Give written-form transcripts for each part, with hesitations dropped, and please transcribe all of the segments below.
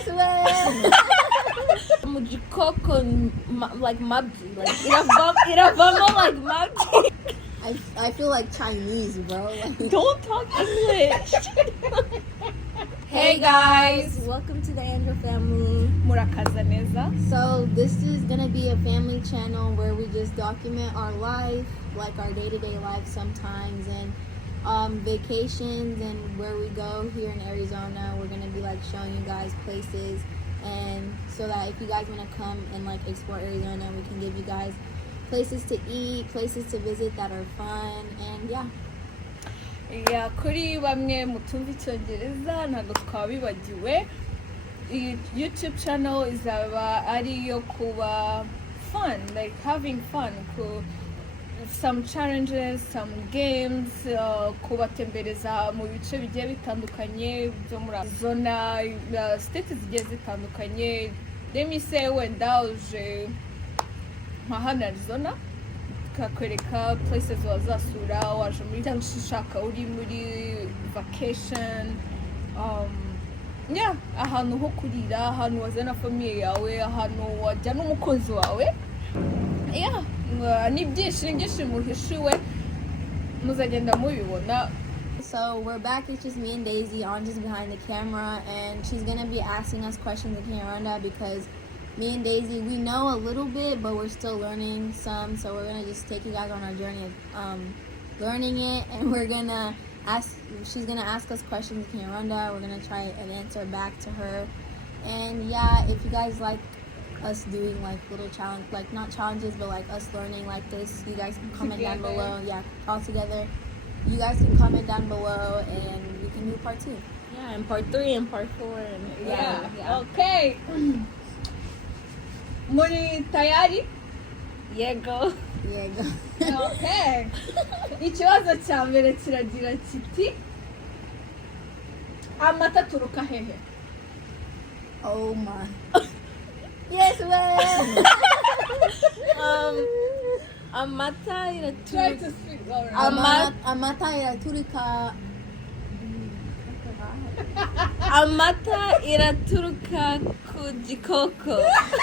Yes, well. Mujikoko like mabji. Like iravamo like mabji. I feel like Chinese, bro. Like, Don't talk English. hey guys, welcome to the Andrew family. Murakaza neza. So this is gonna be a family channel where we just document our life, like our day-to-day life sometimes, and vacations and where we go here in Arizona. We're gonna be like showing you guys places, and so that if you guys want to come and like explore Arizona, we can give you guys places to eat, places to visit that are fun, and yeah. Yeah, kuri bamwe mutumva icyongereza ntabwo twabibagiwe. Iyi YouTube channel izaba ari iyo kuba fun, like having fun, some challenges, some games, kubatembereza mu bice bigiye bitandukanye byo muri Arizona, states zigiye zitandukanye. Let me say wenda uje nka hano Arizona kakwereka places wazasura, waje muri cyangwa ushaka uri muri vacation, yeah, ahantu ho kurira, ahantu wazana famille yawe, ahantu wajyana umukunzi wawe, yeah, ni byinshi muhishiwe muzagenda mubibona. So we're back. It's just me and Daisy. Anja's behind the camera, and she's gonna be asking us questions in Kinyarwanda because me and Daisy, we know a little bit, but we're still learning some. So we're gonna just take you guys on our journey of learning it, and we're gonna ask. She's gonna ask us questions in Kinyarwanda. We're gonna try and answer back to her. And yeah, if you guys like us doing like little challenge, like not challenges, but like us learning like this, you guys can comment down below. Yeah, all together. You guys can comment down below, and we can do part 2. Yeah, and part 3 and part 4. And yeah. Okay. Muri tayari? Yego. Yego. Okay. Ikibazo cya mbere kiragira kiti amata turuka hehe? Oh my. Yes, well. Amata iraturuka. Try to speak louder. Amata iraturuka. Amata iraturuka ku gikoko.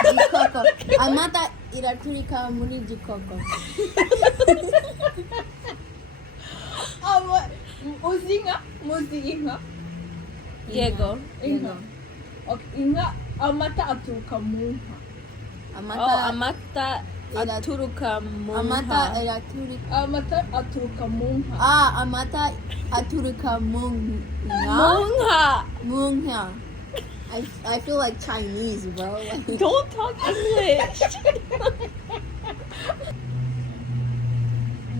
Gikoko. Amata iraturuka muri gikoko. Uzi inka? Yego. Inka. Okay, inka amata aturuka mu nka. Amata aturuka mu nka. Amata aturuka mu nka. Amata aturuka mu nka. Mu nka. I feel like Chinese, bro. Like, don't talk English.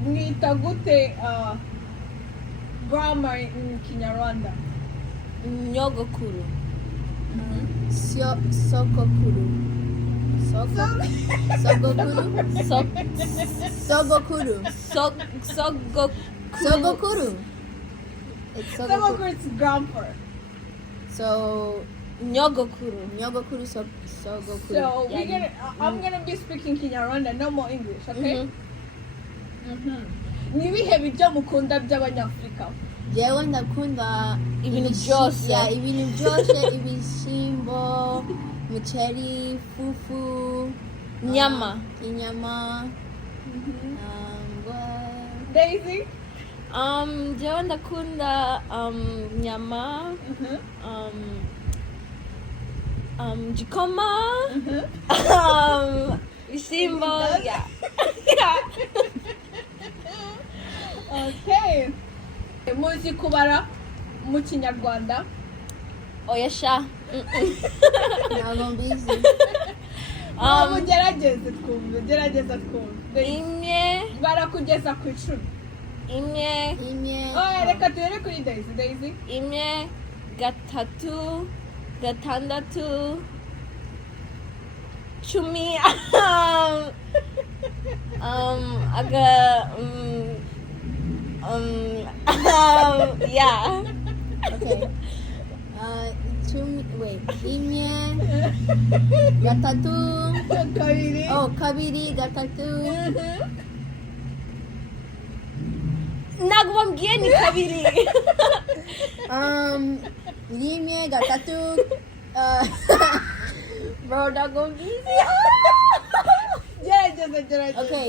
Nita gute grammar in Kinyarwanda? Nyogokuru. Sogokuru. Sogokuru. It's Sogokuru is grandpa. So Nyogokuru. Sogokuru. So we're gonna. I'm gonna be speaking Kinyarwanda, no more English, okay? Ni ibihe biryo mukunda by'Abanyafurika? Jewe ndakunda ibintu byose. Yeah, ibintu byose, ibishyimbo, muceri, fufu, inyama. Daisy? Jewe ndakunda nyama, gikoma, ibishyimbo, yeah. Okay. Muzi kubara mu Kinyarwanda? Oya sha. Ntabwo mbizi. Gerageza twumve. Imwe. Barakugeza ku 10. Imwe. Oh, reka tuhere kuri Daisy. Imwe, gatatu, gatandatu, 10. Yeah. Okay. Wait. Imye, gatatu. Kabiri. Oh, kabiri, gatatu. Ntabwo bambwiye ni kabiri. Rimwe, gatatu, Bro, ntabwo mbizi. gerageza Okay.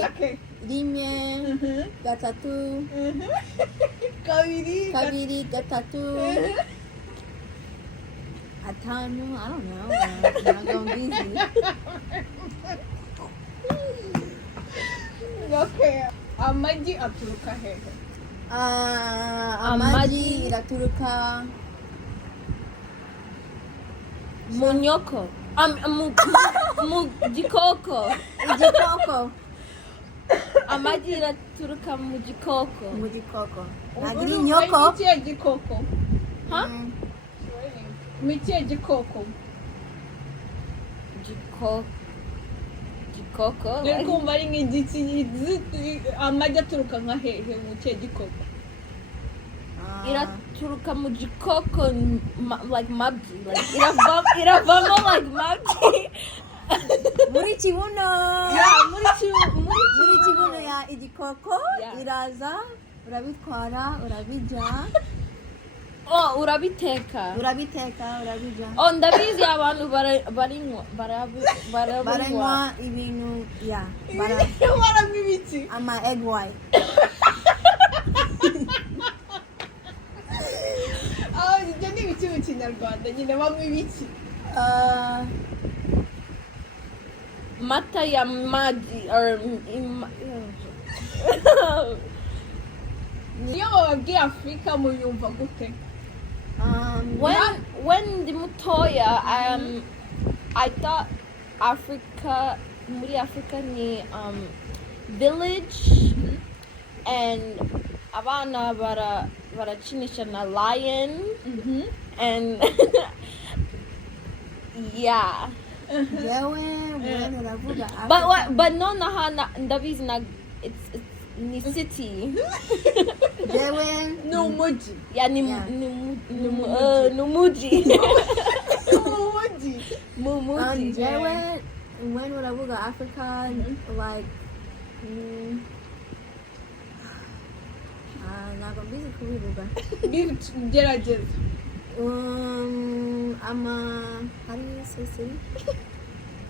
Rimwe, gatatu, kabiri, gatatu, atanu. I don't know. Ntabwo mbizi. Okay. Amagi aturuka hehe? Amagi iraturuka mu nyoko mu gikoko igikoko. amagi iraturuka mu gikoko Mu gikoko. Ntabwo iri inyoko. Ikihe gikoko? ha Mu kihe gikoko? gikoko Uri kumva ari nk'igiki amagi aturuka nka hehe mu kihe gikoko? iraturuka mu gikoko like mabyi like iravamo like mabyi Muri kibuno. muri kibuno ya igikoko. Yeah. Iraza, urabitwara, urabijya. urabiteka urabijya. ndabizi abantu barinywa Baranywa ibintu, yeah. Baranywa ibiki? Ama egg white. Ibyo ni ibiki mu kinyarwanda nyine banywa ibiki? mata ya magi or Iyo bababwiye Afurika muyumva gute? when ndi mutoya I thought muri Africa ni village and abana barakinisha na lion and yeah Jewe, uravuga but nonaha ndabizi na it's ni city Jewe, Ni umujyi. yeah ni Yeah. umuji Umujyi. mumuji Jewe, when uravuga Africa, like, ntabwo mbizi kubivuga. Gerageza. How do you say city?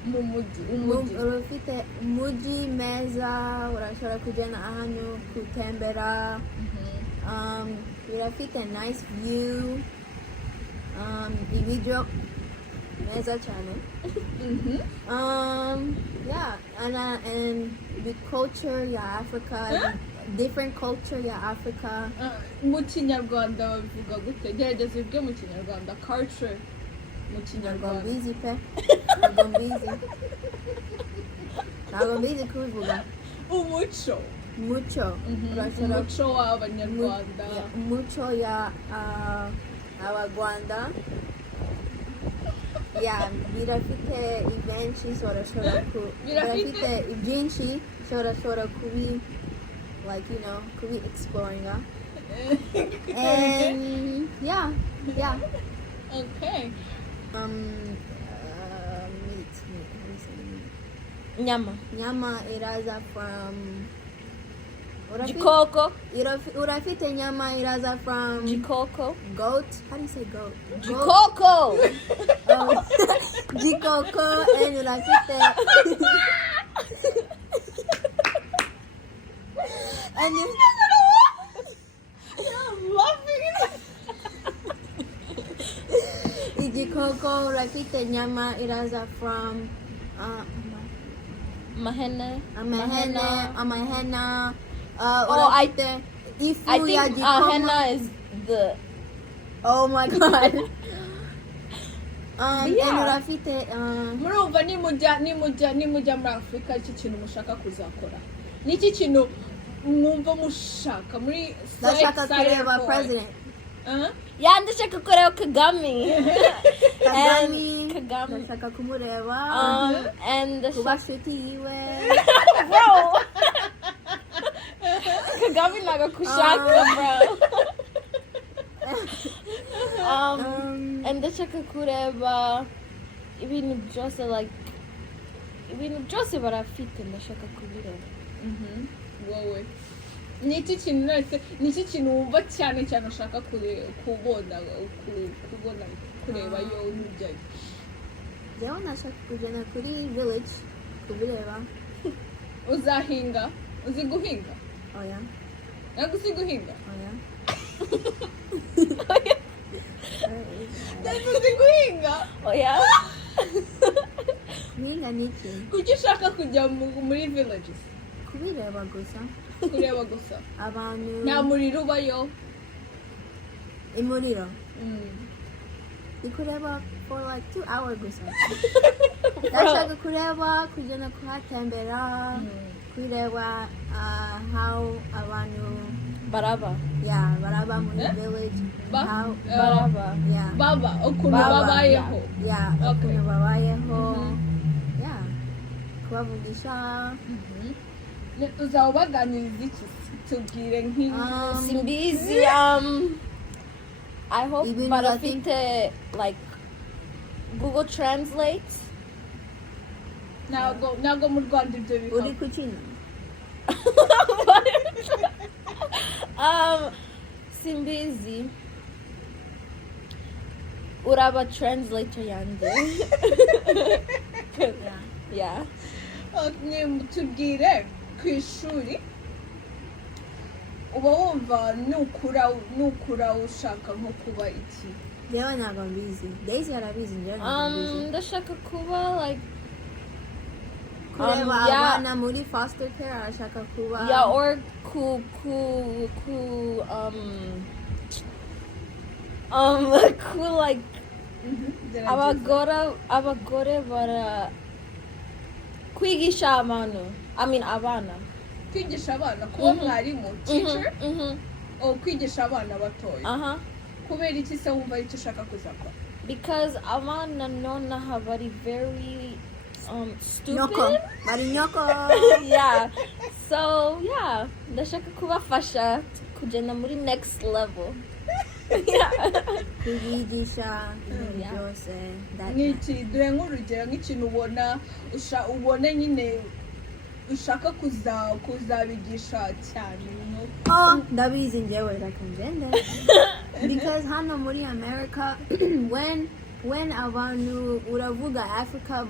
Mu mujyi. Umujyi. Urafite umujyi meza, urashobora kujyana ahantu gutembera. Birafite nice view. Ibiryo meza cyane. Yeah, and the culture ya Africa, different culture ya Africa. Mu kinyarwanda babivuga gute? Gerageza ibyo mu kinyarwanda. Culture mu Ntabwo kinyarwanda. mbizi pe. Ntabwo mbizi kubivuga. Umuco. Muco. Urashobora Umuco w'abanyarwanda. umuco ya abagwanda. Yeah, birafite ibyinshi urashobora birafite ibyinshi urashobora kubi, like, you know, kubi exploring. And yeah. Okay. Meat. Nyama iraza from gikoko urafite nyama iraza from gikoko goat. How do you say goat? gikoko Gikoko. And urafite and then I'm laughing. igikoko urafite nyama iraza from mahene amahena. I Ifu think ya gikoma. henna is the Oh my god. And Yeah. urafite Murumva nimujya muri Afurika iki kintu mushaka kuzakora? Niki kintu mwumva mushaka muri ndashaka kureba president ndashaka kureba Kagame Kagame. Ndashaka kumureba and kuba nshuti yiwe. bro Kagame nagakushaka bro and ndashaka kureba ibintu byose like ibintu byose barafite ndashaka kubireba. wowe niki kintu wumva cyane ushaka kubona kurebayo n'ujyayo? Jewe nashaka kujana kuri village kubireba. Uzahinga? Uzi guhinga? Oya, Ntabwo uzi guhinga? oya. Ntabwo uzi guhinga? Oh yeah. Guhinga ni iki? Kuki ushaka kujya muri villages? Kubireba gusa. Kureba gusa. Abantu. Nta muriro ubayo? Imuriro. Mm. Ndi kureba for like 2 hours gusa. Ndashaka kureba kujana kuhatembera. Kureba how abantu Baraba. baraba muri Eh? village. Ba- How Baraba. Baba, ukuntu Baba, babayeho. ukuntu Okay. babayeho. Mhm. Kubavugisha. Uzaba ubaganiriza iki? Tubwire Simbizi. I hope Even barafite like Google Translate. ntabwo mu Rwanda ibyo Uri bikaba. kukina? Simbizi. Uraba translator yande. Yeah. Tubwire ku ishuri uba wumva nukura ushaka nko kuba iki? Jewe ntabwo mbizi. Daisy arabizi, njyewe ntabwo mbizi. Ndashaka kuba like Kureba yeah. abana muri foster care arashaka kuba. yeah, or ku like abagore bara kwigisha abantu. I mean abana. Kwigisha abana kuba mwarimu teacher o kwigisha abana batoya. Kubera iki se wumva ari cyo ushaka kuzakora? Because abana nonaha bari very stupid. Nyoko. Bari nyoko. Yeah. So yeah, ndashaka kubafasha kugenda muri next level. Yeah. Kubigisha ibintu Yeah. byose. Nk'iki duhe nk'urugero nk'ikintu ubona nyine ushaka kuzabigisha cyane, ndabizi njyewe reka ngende. Because hano muri America when abantu uravuga Africa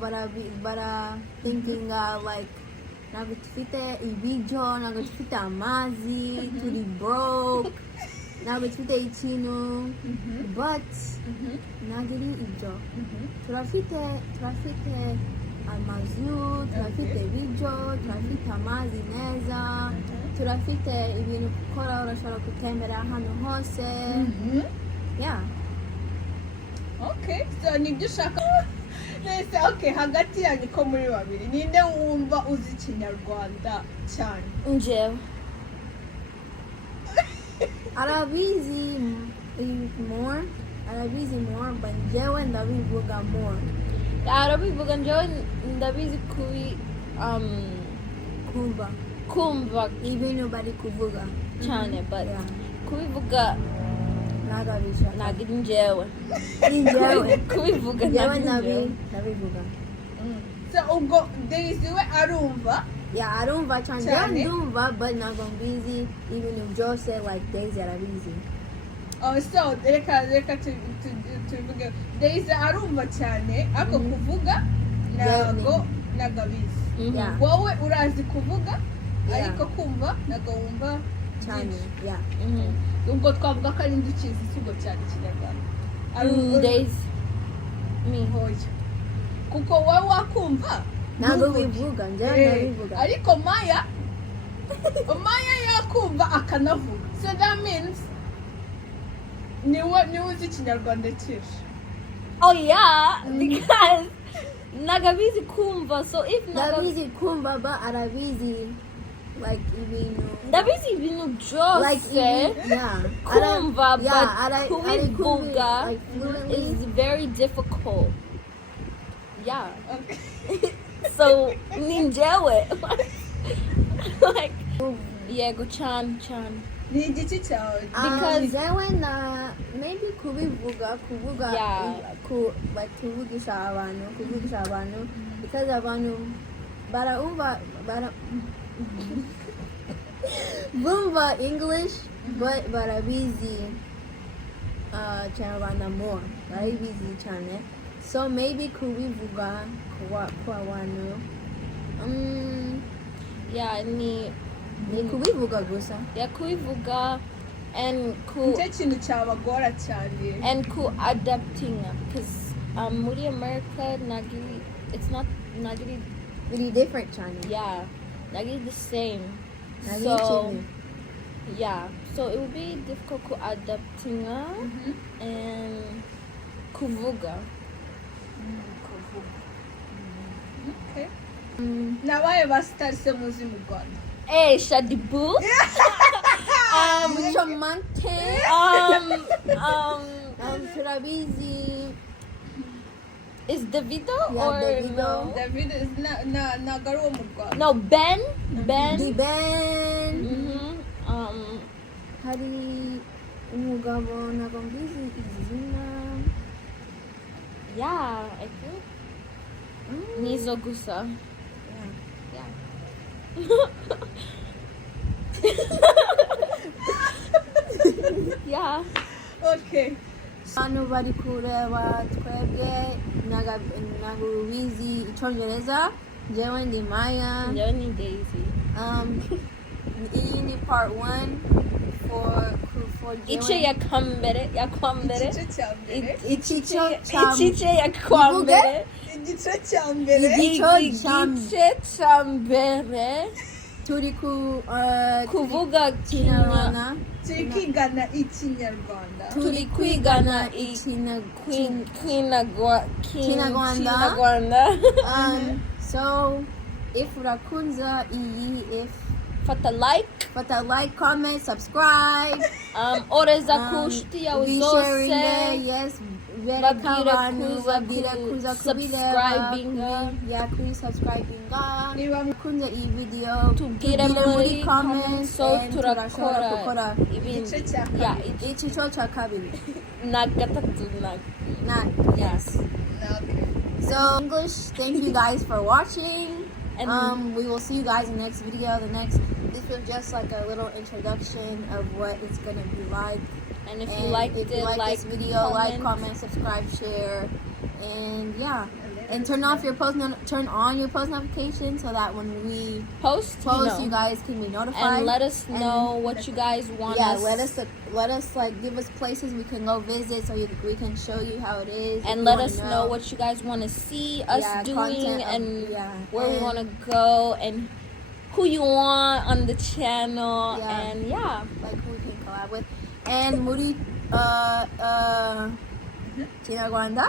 bara thinking like ntabwo dufite ibiryo, ntabwo dufite amazi, turi broke, ntabwo dufite ikintu, but ntabwo ari ibyo. turafite amazu, turafite ibiryo, turafite amazi meza, turafite ibintu gukora, urashobora gutembera ahantu hose. Yeah. Okay, so nibyo ushaka. Nese okay, hagati yanyu ko muri babiri ninde wumva uzi Ikinyarwanda cyane? Njyewe. Arabizi more, but njyewe ndabivuga more. Arabivuga njyewe ndabizi kumva Ibintu bari kuvuga cyane, but Yeah. kubivuga nagabisha. ntabwo ari njyewe. Ni njyewe. Kubivuga Njyewe ntabwo ari njyewe. ndabivuga. So ubwo Daisy we arumva Yeah, arumva cyane. Cyane. Njyewe ndumva, but ntabwo mbizi ibintu byose like Daisy arabizi. so reka tuvuge Daisy arumva cyane ariko kuvuga ntabwo abizi. Yeah. Wowe urazi kuvuga Yeah. ariko kumva ntabwo wumva Cyane. byinshi. Yeah. Ubwo twavuga ko ari ndukizi isugo cyane Ikinyarwanda. Days. Me. Hoya. Kuko wowe wakumva Ntabwo ntuvuge. bivuga, njyewe ndabivuga. Ariko Maya yakumva akanavuga. So that means niwe uzi Ikinyarwanda cyinshi. Oh yeah, because nagabizi kumva, so if Ndabizi kumva, but arabizi like ibintu. ndabizi ibintu Like byose yeah. kumva, Yeah, but kubivuga like fluently. is very difficult. Yeah. Okay. So ninjewe. Like yego chan. Ni igiki cyawe? Because- Njyewe na maybe kuvuga Yeah. like kuvugisha abantu because abantu bumva English but barabizi Kinyarwanda more barabizi cyane, so maybe kubivuga ku bantu Yeah, ni ni kubivuga gusa. kubivuga and nicyo kintu cyabagora cyane. and adapting, because muri America nagiri, it's not nagiri, Really different cyane. yeah, nagiri the same. Nagiri So kimwe. yeah, so it would be difficult adapting and kuvuga. Okay. Nabaye ba star se muzi mu Rwanda. Hey, Shadibu. Mucho Mante. Turabizi. Is Davido Yeah, or Davido. no? David is ntabwo ari uwo mu Rwanda. No, Ben. The Ben. band. Mm-hmm. Hari umugabo ntabwo mbizi izina. Yeah, I think. Nizo Gusa. Yeah. Yeah. Okay. Abantu bari kureba twebwe ntabwo bizi icyongereza, njyewe ndi Maya. Learning Daisy. Iyi ni part 1 for Iche ya kwambere. Igice cya mbere. icyiciro Ichiche ya kwambere. Igice cya mbere. Igice cha mbere. turi Kuvuga Kinyarwanda. Turi kwigana ikinyarwanda. Turi kwigana Kinyarwanda. So if urakunza iyi, if Fata like. comment, subscribe, Oreza kushti yawe be sharing there, zose. yes, bereka Babwire abantu, kuza babwire ku kuza subscribinga. kuri subscribinga. Niba Kunze iyi video, Tubwire muri comments, so and turashobora gukora ibindi. igice cya Yeah, kabiri. icyiciro cya kabiri. na gatatu na. Yes. Okay. So English, thank you guys for watching. And We will see you guys in the next video. This was just like a little introduction of what it's gonna be like. and if And you liked if you it, like this video, like, comment. comment, subscribe, share, and yeah, and turn on your post notifications so that when we post, post, you guys can be notified. and let us And- know what you guys want Yeah, us. let us like give us places we can go visit so we can show you how it is. And if you let wanna us know what you guys want to see us Yeah, doing content of- and yeah, where we and- want to go and who you want on the channel. Yeah. And yeah, like who we can collab with. And Muri Kinyarwanda.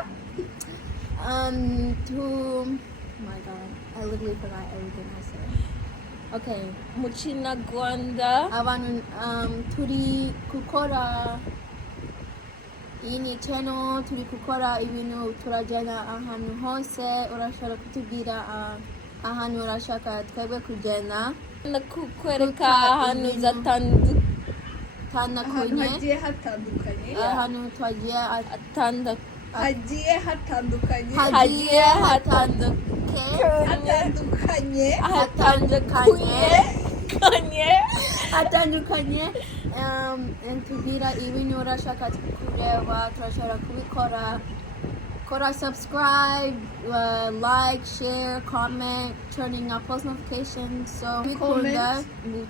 Oh my god, I literally forgot everything I said. Okay. Muchina Gwanda. Abantu turi gukora iyi ni channel, turi gukora ibintu, turajyana ahantu hose. Urashaka kutubwira ahantu urashaka twebwe kugenda. Kukwereka ahantu zatandukanye. Ahantu hagiye hatandukanye. Ahantu twagiye Hagiye hatandukanye. Hagiye hatandukanye. Tubwira ibintu urashaka kureba, turashaka kubikora. Kora subscribe, like, share, comment, turning on post notifications. So bikunda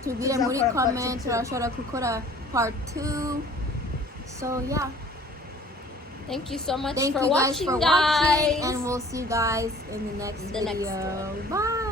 tubwire muri Tuzakora part comment, 2. turashaka gukora part 2. So yeah, Thank you so much thank for you guys watching, for guys. watching, and we'll see you guys in the next The next video. one. Bye.